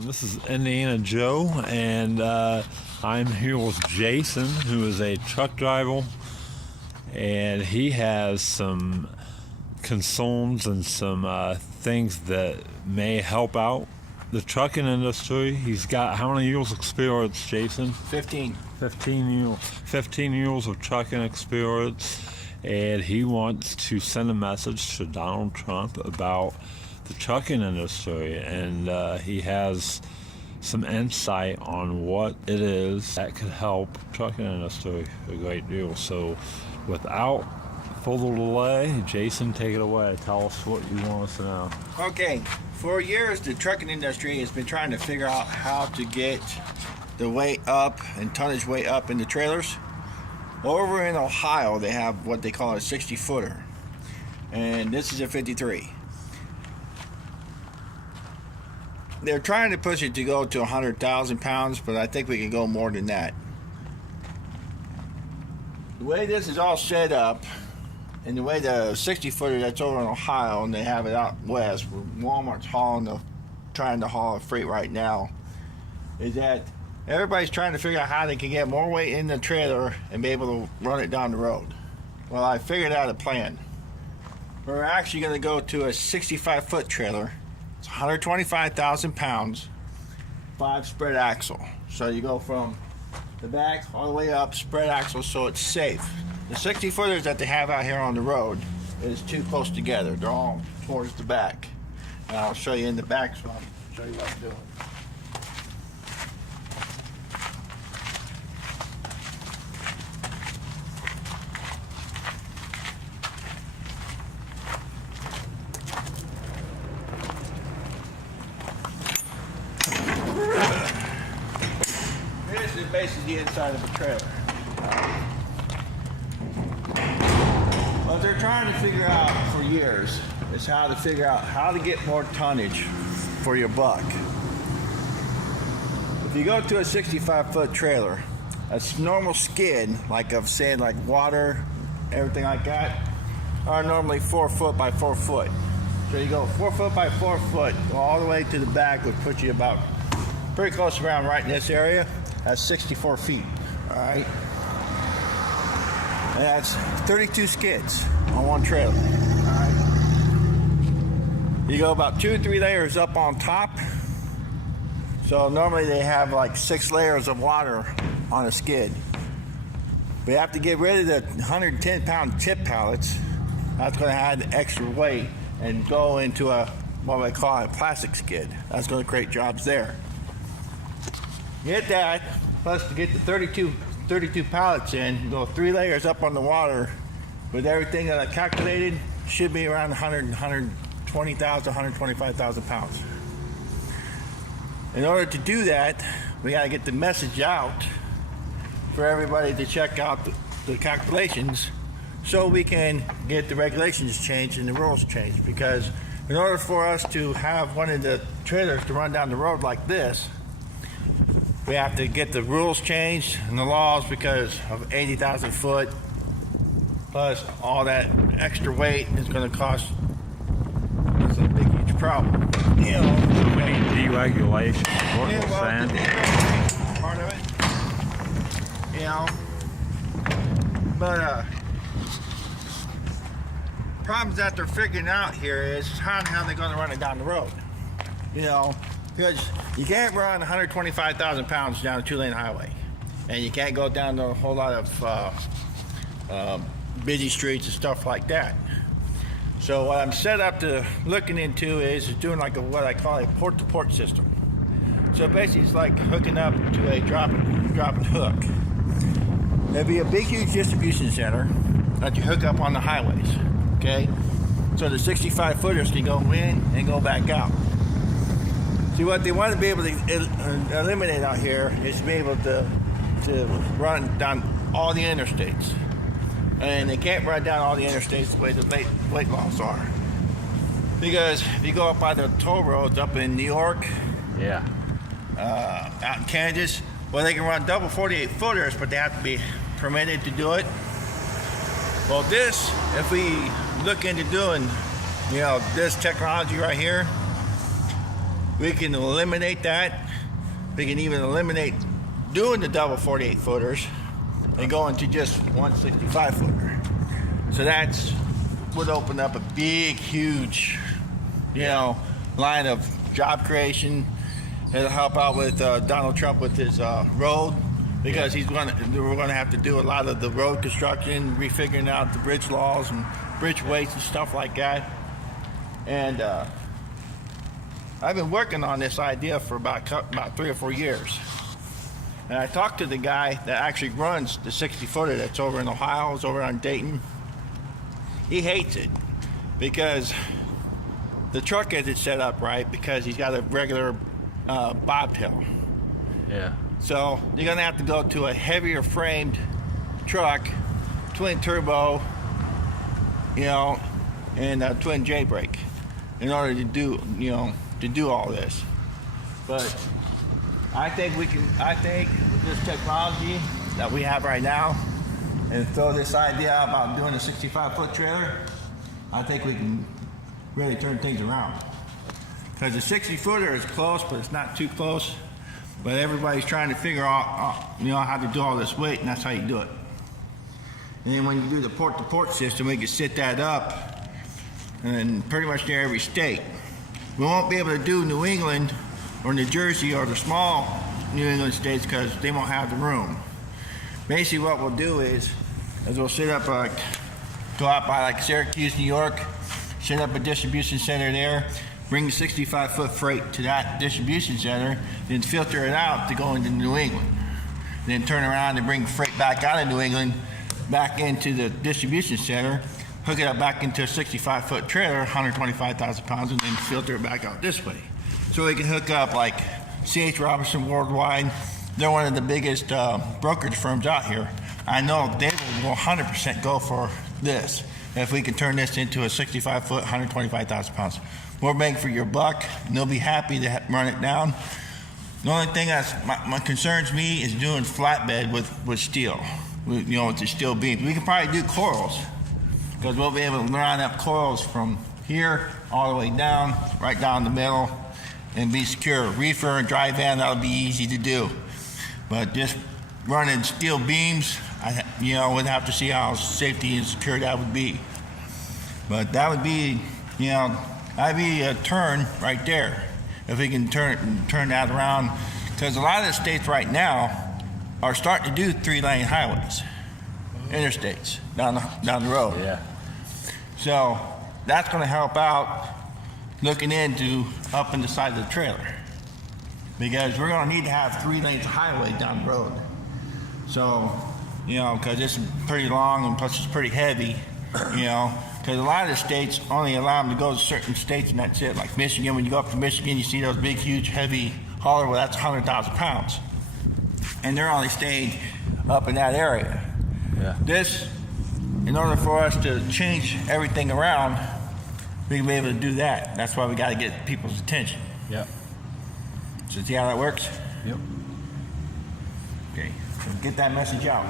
This is Indiana Joe, and I'm here with Jason, who is a truck driver, and he has some concerns and some things that may help out the trucking industry. He's got how many years experience, Jason? 15. 15 years of trucking experience, and he wants to send a message to Donald Trump about the trucking industry, and he has some insight on what it is that could help the trucking industry a great deal. So without further delay, Jason, take it away. Tell us what you want us to know. Okay, for years the trucking industry has been trying to figure out how to get the weight up and tonnage weight up in the trailers. Over in Ohio they have what they call a 60-footer, and this is a 53. They're trying to push it to go to 100,000 pounds, but I think we can go more than that. The way this is all set up, and the way the 60-footer that's over in Ohio, and they have it out west, where Walmart's trying to haul a freight right now, is that everybody's trying to figure out how they can get more weight in the trailer and be able to run it down the road. Well, I figured out a plan. We're actually going to go to a 65-foot trailer. It's 125,000 pounds, 5 spread axle. So you go from the back all the way up, spread axle, so it's safe. The 60-footers that they have out here on the road is too close together. They're all towards the back. And I'll show you in the back, so I'll show you what I'm doing. This is basically the inside of the trailer. What they're trying to figure out for years is how to figure out how to get more tonnage for your buck. If you go to a 65-foot trailer, a normal skid, like I've said, like water, everything like that, are normally 4 foot by 4 foot. So you go 4 foot by 4 foot, go all the way to the back, would put you about pretty close around right in this area. That's 64 feet, all right? And that's 32 skids on one trailer, all right? You go about 2 or 3 layers up on top. So normally they have like 6 layers of water on a skid. We have to get rid of the 110-pound tip pallets. That's going to add extra weight and go into a, what I call a plastic skid. That's going to create jobs there. Get that, plus to get the 32 pallets in, go 3 layers up on the water with everything that I calculated, should be around 120,000, 125,000 pounds. In order to do that, we got to get the message out for everybody to check out the calculations, so we can get the regulations changed and the rules changed. Because in order for us to have one of the trailers to run down the road like this, we have to get the rules changed and the laws, because of 80,000 foot plus all that extra weight is going to cost us a big, huge problem. You know, So we need deregulation. What yeah, you're well, the saying? deregulation is part of it. You know, but problems that they're figuring out here is how they're going to run it down the road. You know, because you can't run 125,000 pounds down a 2-lane highway, and you can't go down a whole lot of busy streets and stuff like that. So what I'm set up to looking into is doing like what I call a port-to-port system. So basically it's like hooking up to a drop and hook. There'd be a big, huge distribution center that you hook up on the highways, okay? So the 65-footers can go in and go back out. See, what they want to be able to eliminate out here is to be able to run down all the interstates. And they can't run down all the interstates the way the weight laws are. Because if you go up by the toll roads up in New York, Yeah. out in Kansas, well, they can run double 48-footers, but they have to be permitted to do it. Well, this, if we look into doing, you know, this technology right here, we can eliminate that. We can even eliminate doing the double 48 footers and going to just one 65 footer. So that's would open up a big, huge, line of job creation. It'll help out with Donald Trump with his road, because we're going to have to do a lot of the road construction, refiguring out the bridge laws and bridge weights and stuff like that. And I've been working on this idea for about 3 or 4 years. And I talked to the guy that actually runs the 60-footer that's over in Ohio, it's over on Dayton. He hates it because the truck isn't set up right, because he's got a regular bobtail. Yeah. So you're gonna have to go to a heavier framed truck, twin turbo, and a twin J brake, in order to do all this. But I think with this technology that we have right now, and throw this idea about doing a 65-foot trailer, I think we can really turn things around. Because the 60-footer is close, but it's not too close. But everybody's trying to figure out, how to do all this weight, and that's how you do it. And then when you do the port-to-port system, we can set that up, and pretty much near every state. We won't be able to do New England or New Jersey or the small New England states, because they won't have the room. Basically, what we'll do is we'll set up go out by like Syracuse, New York, set up a distribution center there, bring the 65-foot freight to that distribution center, then filter it out to go into New England. Then turn around and bring freight back out of New England, back into the distribution center, hook it up back into a 65-foot trailer, 125,000 pounds, and then filter it back out this way. So we can hook up like C.H. Robinson Worldwide. They're one of the biggest brokerage firms out here. I know they will 100% go for this if we can turn this into a 65-foot, 125,000 pounds. More bang for your buck, and they'll be happy to run it down. The only thing that concerns me is doing flatbed with steel, with the steel beams. We can probably do coils, because we'll be able to line up coils from here all the way down, right down the middle, and be secure. Reefer and dry van, that'll be easy to do. But just running steel beams, we'd have to see how safety and secure that would be. But that would be, that'd be a turn right there, if we can turn that around. Because a lot of the states right now are starting to do 3-lane highways, interstates, down the road. Yeah. So that's going to help out looking into up in the side of the trailer, because we're going to need to have 3 lanes of highway down the road. So, because it's pretty long and plus it's pretty heavy, because a lot of the states only allow them to go to certain states and that's it. Like Michigan, when you go up to Michigan, you see those big, huge, heavy hauler, well, that's 100,000 pounds. And they're only staying up in that area. Yeah. This, in order for us to change everything around, we can be able to do that. That's why we got to get people's attention. Yep. So see how that works? Yep. Okay, so get that message out.